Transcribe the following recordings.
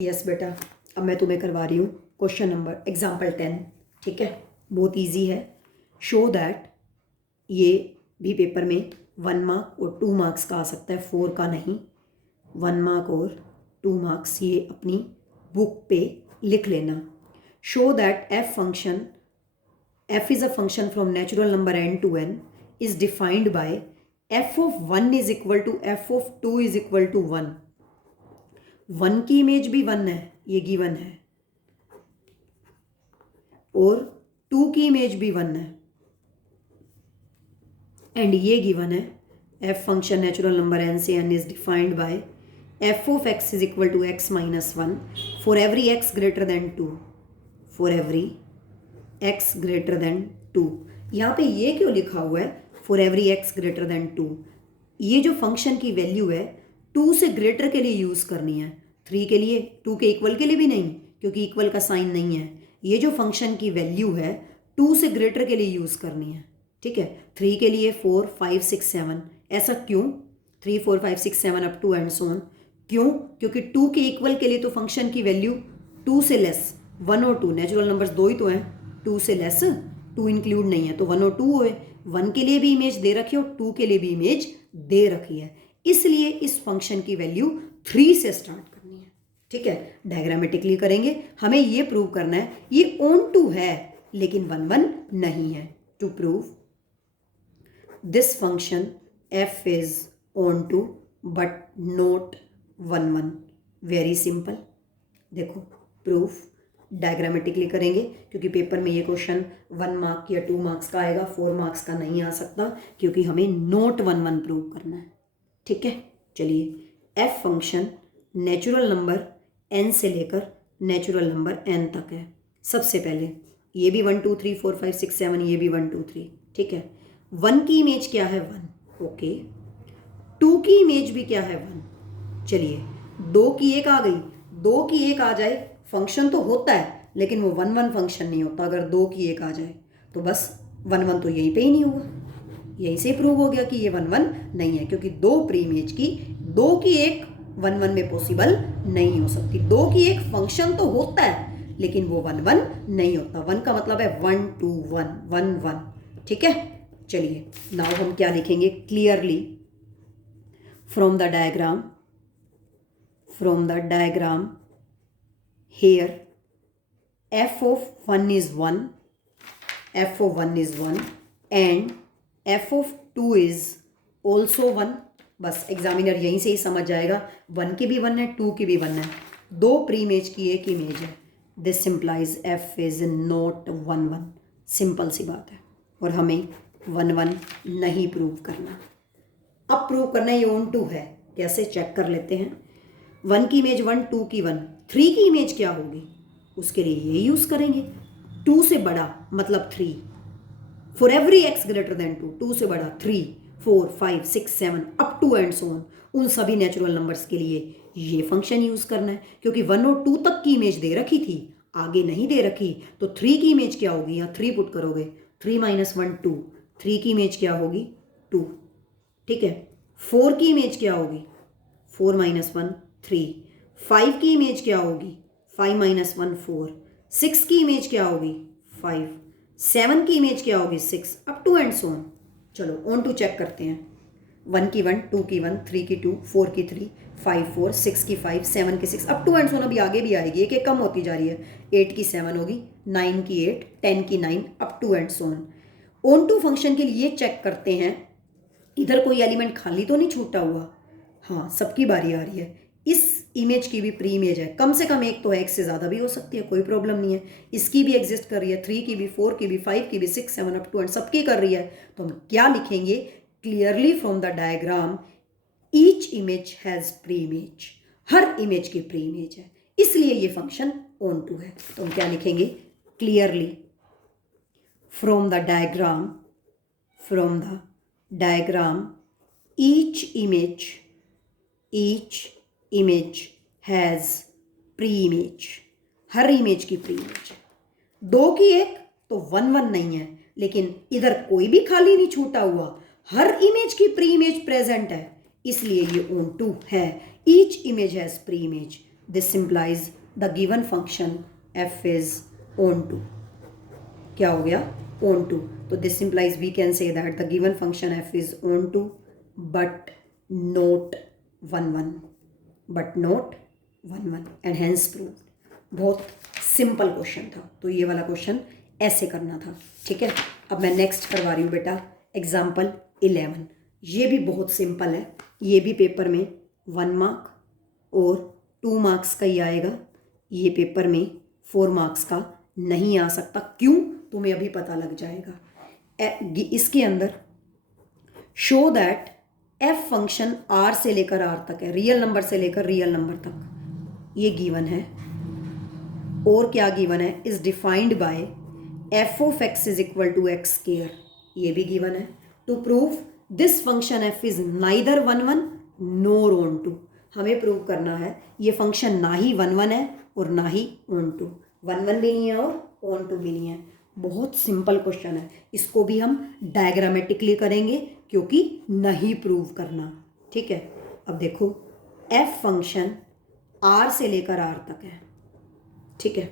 Yes बेटा, अब मैं तुम्हें करवा रही हूँ क्वेश्चन नंबर एग्जाम्पल 10। ठीक है, बहुत इजी है। शो दैट, ये भी पेपर में 1 मार्क और 2 मार्क्स का आ सकता है, 4 का नहीं। 1 मार्क और 2 मार्क्स ये अपनी बुक पे लिख लेना। Show that f is a function from natural number n to n is defined by f of 1 is equal to f of 2 is equal to 1। 1 की इमेज भी 1 है, ये गिवन है, और 2 की इमेज भी 1 है, एंड ये गिवन है f function natural number n से n is defined by f of x is equal to x minus 1 for every x greater than 2। For every x greater than 2, यहाँ पे ये क्यों लिखा हुआ है for every x greater than 2? ये जो फंक्शन की वैल्यू है 2 से ग्रेटर के लिए यूज़ करनी है, 3 के लिए, 2 के इक्वल के लिए भी नहीं, क्योंकि इक्वल का साइन नहीं है। ये जो फंक्शन की वैल्यू है 2 से ग्रेटर के लिए यूज़ करनी है। ठीक है, 3 के लिए 4 5 6 7, ऐसा क्यों? 3 4 5 6 7 up to and so on. क्यों? क्योंकि 2 के इक्वल के लिए तो फंक्शन की वैल्यू 2 से लेस 1 और 2, नेचुरल नंबर्स 2 ही तो हैं, 2 से लेस 2 इंक्लूड नहीं है, तो 1 और 2 हुए। 1 के लिए भी इमेज दे रखी है और 2 के लिए भी इमेज दे रखी है, इसलिए इस फंक्शन की वैल्यू 3 से स्टार्ट करनी है। ठीक है, डायग्रामेटिकली करेंगे। हमें ये प्रूव करना है ये ऑन टू है लेकिन 1 1 नहीं है। To prove this function f is onto but not 1 1। Very simple. देखो प्रूफ डायग्रामेटिकली करेंगे, क्योंकि पेपर में ये क्वेश्चन 1 मार्क या 2 मार्क्स का आएगा, 4 मार्क्स का नहीं आ सकता, क्योंकि हमें नॉट 1 1 प्रूव करना है। ठीक है, चलिए। f function natural number n से लेकर नेचुरल नंबर n तक है। सबसे पहले ये भी 1 2 3 4 5 6 7, ये भी 1 2 3। ठीक है, 1 की इमेज क्या है 1, ओके। 2 की इमेज भी क्या है 1। चलिए, 2 की एक आ गई, 2 की एक आ जाए फंक्शन तो होता है, लेकिन वो 1 1 फंक्शन नहीं होता। अगर 2 की एक आ जाए तो बस 1 1 तो यहीं पे ही नहीं हुआ, यहीं से प्रूव हो गया कि ये 1 1 नहीं है, क्योंकि 2 प्री इमेज की 2 की एक 1 1 में पॉसिबल नहीं हो सकती। 2 की एक फंक्शन तो होता है लेकिन वो 1 1 नहीं होता। 1 का मतलब है 1 2 1 1 1। ठीक है, चलिए नाउ हम क्या लिखेंगे clearly from the diagram here f of 1 is 1, f of 1 is 1 and f of 2 is also 1। बस एग्जामिनर यहीं से ही समझ जाएगा 1 की भी 1 है, 2 की भी 1 है, 2 प्री इमेज की एक इमेज है। This simplifies f is not 1 1। Simple सी बात है, और हमें 1 1 नहीं प्रूव करना। अब प्रूव करना है ये ऑन टू है, कैसे चेक कर लेते हैं। 1 की इमेज 1, 2 की 1, 3 की इमेज क्या होगी, उसके लिए ये यूज़ करेंगे। 2 से बड़ा मतलब 3, for every x greater than 2, 2 से बड़ा 3 4 5 6 7 up to and so on, उन सभी नेचुरल नंबर्स के लिए ये फंक्शन यूज़ करना है। क्योंकि 1 और 2 तक की इमेज दे रखी थी, आगे नहीं दे रखी, तो 3 की इमेज क्या होगी, यहाँ 3 पुट करोगे, 3 - 1 2, 3 की इमेज क्या होगी 2। ठीक है, 4 की इमेज क्या होगी 4 - 1 3, 5 की इमेज क्या होगी 5 - 1 4, 6 की इमेज क्या होगी 5, 7 की इमेज क्या होगी 6, up to and so on. चलो ऑन टू चेक करते हैं। 1 की 1, 2 की 1, 3 की 2, 4 की 3, 5 4, 6 की 5, 7 की 6, up to and so on. अभी आगे भी आएगी, एक एक कम होती जा रही है। 8 की 7 होगी, 9 की 8, 10 की 9, up to and so on. Onto function के लिए चेक करते हैं इधर कोई एलिमेंट खाली तो नहीं छूटा हुआ। हाँ, सबकी बारी आ रही है। इस इमेज की भी प्री इमेज है, कम से कम एक तो है, एक से ज़्यादा भी हो सकती है, कोई प्रॉब्लम नहीं है। इसकी भी एग्जिस्ट कर रही है, 3 की भी, 4 की भी, 5 की भी, 6 7 अप टू एंड सबकी कर रही है। तो हम क्या लिखेंगे clearly from the diagram, each image has pre image, her image की प्री इमेज है, इसलिए ये फंक्शन ऑन टू है। तो हम क्या लिखेंगे clearly from the diagram each image has pre image, her image की प्री इमेज है। 2 की एक तो 1 1 नहीं है, लेकिन इधर कोई भी खाली नहीं छूटा हुआ, हर इमेज की प्री इमेज प्रेजेंट है, इसलिए ये ऑन टू है। Each image has pre image, this implies the given function f is onto. क्या हो गया? onto. तो this implies we can say that the given function f is onto but not 1 1, but not 1 1 and hence proved. बहुत simple question था, तो ये वाला question ऐसे करना था, ठीक है। अब मैं नेक्स्ट करवा रही हूँ बेटा एग्जाम्पल 11। ये भी बहुत सिंपल है, ये भी पेपर में 1 मार्क और 2 मार्क्स का ही आएगा, ये पेपर में 4 मार्क्स का नहीं आ सकता। क्यों? तुम्हें अभी पता लग जाएगा। इसके अंदर show that f function R से लेकर आर तक है, रियल नंबर से लेकर रियल नंबर तक, ये गिवन है। और क्या गिवन है? Is defined by f of x is equal to x square, ये भी गिवन है। To prove this function f is neither 1 1 nor onto, हमें प्रूव करना है ये फंक्शन ना ही 1 1 है और ना ही ऑन टू, 1 1 भी नहीं है और ऑन टू भी नहीं है। बहुत सिंपल क्वेश्चन है, इसको भी हम डायग्रामेटिकली करेंगे क्योंकि नहीं प्रूव करना, ठीक है। अब देखो एफ फंक्शन आर से लेकर आर तक है, ठीक है,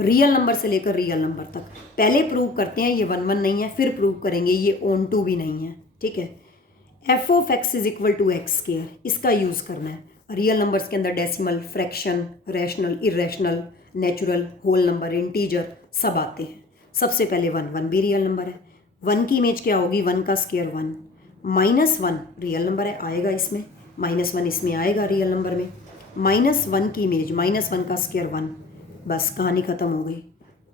रियल नंबर से लेकर रियल नंबर तक। पहले प्रूव करते हैं ये 1 1 नहीं है, फिर प्रूव करेंगे ये ऑन टू भी नहीं है, ठीक है। F of x is equal to x square, इसका यूज़ करना है। रियल नंबर्स के अंदर decimal, fraction, rational, irrational, natural, whole number, integer सब आते हैं। सबसे पहले 1 1 भी रियल नंबर है, 1 की इमेज क्या होगी? 1 का स्क्वायर 1, -1 रियल नंबर है, आएगा इसमें, -1 इसमें आएगा रियल नंबर में। -1 की इमेज -1 का स्क्वायर 1, बस कहानी ख़त्म हो गई।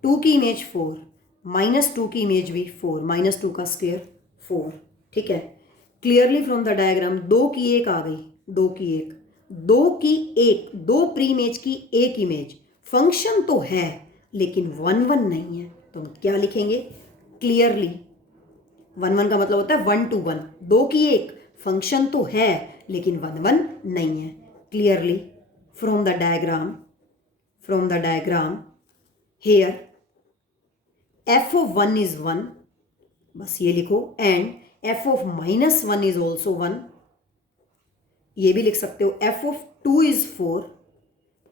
2 की इमेज 4, -2 की इमेज भी 4, -2 का स्क्वायर 4, ठीक है। क्लियरली फ्रॉम द डायग्राम 2 की 1 आ गई, 2 की 1, 2 की 1, 2 प्री इमेज की 1 इमेज, फंक्शन तो है लेकिन 1 1 नहीं है, तो हम क्या लिखेंगे? क्लियरली 1 1 का मतलब होता है 1 to 1, 2 की 1 फंक्शन तो है लेकिन 1 1 नहीं है। Clearly from the diagram here f of 1 is 1, बस ये लिखो, and f of -1 is also 1, ये भी लिख सकते हो। f of 2 is 4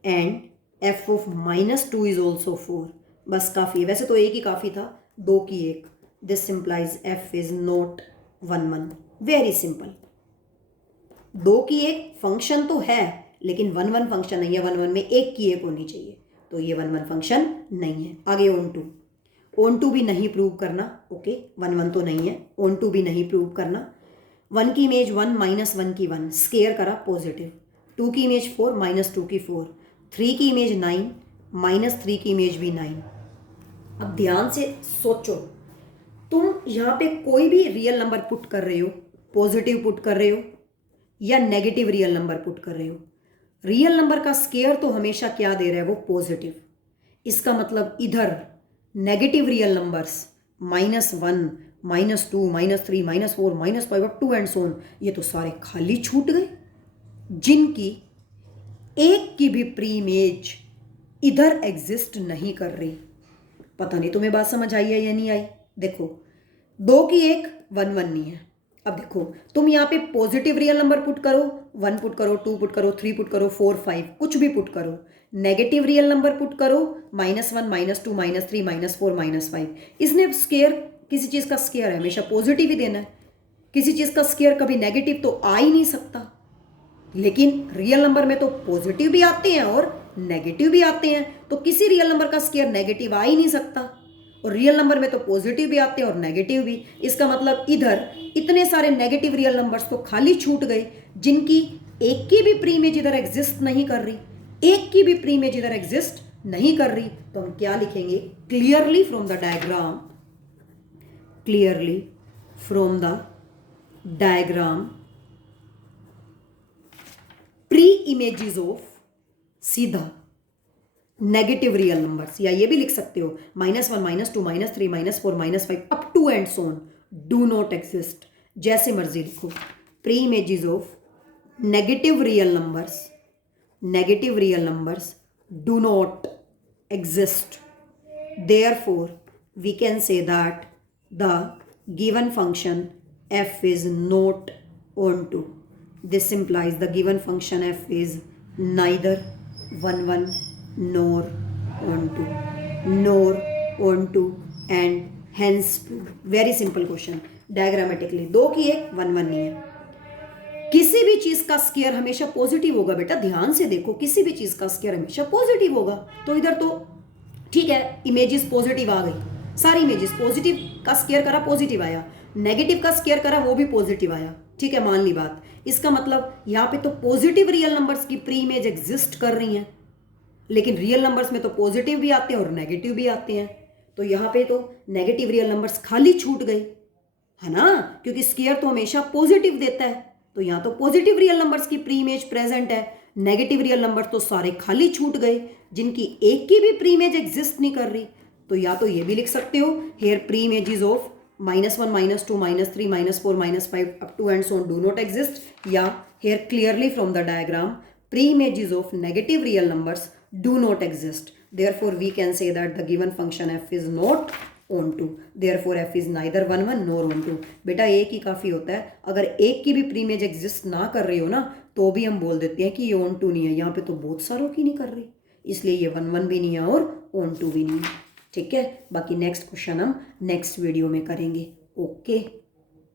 and f of -2 is also 4, बस काफ़ी है, वैसे तो एक ही काफ़ी था, 2 की 1, this simplifies f is not 1 1, very simple. 2 की 1 फंक्शन तो है लेकिन 1 1 फंक्शन नहीं है, 1 1 में 1 की 1 होनी चाहिए, तो ये 1 1 फंक्शन नहीं है। आगे ऑन टू भी नहीं प्रूव करना, ओके, 1 1 तो नहीं है, ऑन टू भी नहीं प्रूव करना। 1 की इमेज 1, -1 की 1, स्केयर करा पॉजिटिव, 2 की इमेज 4, -2 की 4, 3 की इमेज 9, -3 की इमेज भी 9। अब ध्यान से सोचो, तुम यहाँ पे कोई भी रियल नंबर पुट कर रहे हो, पॉजिटिव पुट कर रहे हो या नेगेटिव रियल नंबर पुट कर रहे हो, रियल नंबर का स्केयर तो हमेशा क्या दे रहा है? वो पॉजिटिव। इसका मतलब इधर negative real numbers -1, -2, -3, -4, -5 up to and so on, ये तो सारे खाली छूट गए, जिनकी एक की भी प्री इमेज इधर एग्जिस्ट नहीं कर रही। पता नहीं तुम्हें बात समझ आई है या नहीं आई? देखो 2 की 1 1 1 नहीं है। अब देखो तुम यहाँ पे पॉजिटिव रियल नंबर पुट करो, 1 पुट करो, 2 पुट करो, 3 पुट करो, 4 5 कुछ भी पुट करो, नेगेटिव रियल नंबर पुट करो, -1 -2 -3 -4 -5, इसने स्केयर, किसी चीज़ का स्केयर हमेशा पॉजिटिव ही देना है, किसी चीज़ का स्केयर कभी नेगेटिव तो आ ही नहीं सकता। लेकिन रियल नंबर में तो पॉजिटिव भी आते हैं और नेगेटिव भी आते हैं, तो किसी रियल नंबर का स्केयर नेगेटिव आ ही नहीं सकता, और रियल नंबर में तो पॉजिटिव भी आते हैं और नेगेटिव भी। इसका मतलब इधर इतने सारे नेगेटिव रियल नंबर्स तो खाली छूट गए, जिनकी एक की भी प्री इमेज इधर एग्जिस्ट नहीं कर रही, एक की भी प्री इमेज इधर एग्जिस्ट नहीं कर रही। तो हम क्या लिखेंगे? Clearly from the diagram preimages of, सीधा नेगेटिव रियल नंबर्स, या ये भी लिख सकते हो -1 -2 -3 -4 -5 up to and so on do not exist, जैसे मर्जी लिखो। Preimages of negative real numbers do not exist, therefore we can say that the given function f is not onto, this implies the given function f is neither 1 1 nor on 2 nor on 2 and hence 2. Very simple question diagrammatically, 2 की 1 1 1 नहीं है। किसी भी चीज का square हमेशा positive होगा बेटा, ध्यान से देखो, किसी भी चीज का स्क्वायर हमेशा पॉजिटिव होगा। तो इधर तो ठीक है, इमेजेस पॉजिटिव आ गई, सारी इमेजेस पॉजिटिव का स्क्वायर करा पॉजिटिव आया, नेगेटिव का स्क्वायर करा वो भी पॉजिटिव आया, ठीक है, मान ली बात। इसका मतलब यहाँ पे तो पॉजिटिव रियल नंबर्स की प्री इमेज एग्जिस्ट कर रही हैं, लेकिन रियल नंबर्स में तो पॉजिटिव भी आते हैं और नेगेटिव भी आते हैं। तो यहाँ पे तो नेगेटिव रियल नंबर्स खाली छूट गई, है ना, क्योंकि स्क्वायर तो हमेशा पॉजिटिव देता है। तो यहाँ तो पॉजिटिव रियल नंबर्स की प्री इमेज प्रेजेंट है, नेगेटिव रियल नंबर तो सारे खाली छूट गए, जिनकी एक की भी प्री इमेज एग्जिस्ट नहीं कर रही। तो या तो ये भी लिख सकते हो, here preimages of -1 -2 -3 -4 -5 up to and so on do not exist, या here clearly from the diagram preimages of negative real numbers do not exist, therefore we can say that the given function f is not onto, therefore f is neither 1 1 nor onto. बेटा एक ही काफ़ी होता है, अगर एक की भी pre image exist ना कर रही हो ना तो भी हम बोल देते हैं कि ये onto नहीं है। यहाँ पे तो बहुत सारों की नहीं कर रही, इसलिए ये 1 1 भी नहीं है और onto भी नहीं है, ठीक है। बाकी नेक्स्ट क्वेश्चन हम नेक्स्ट वीडियो में करेंगे। ओके।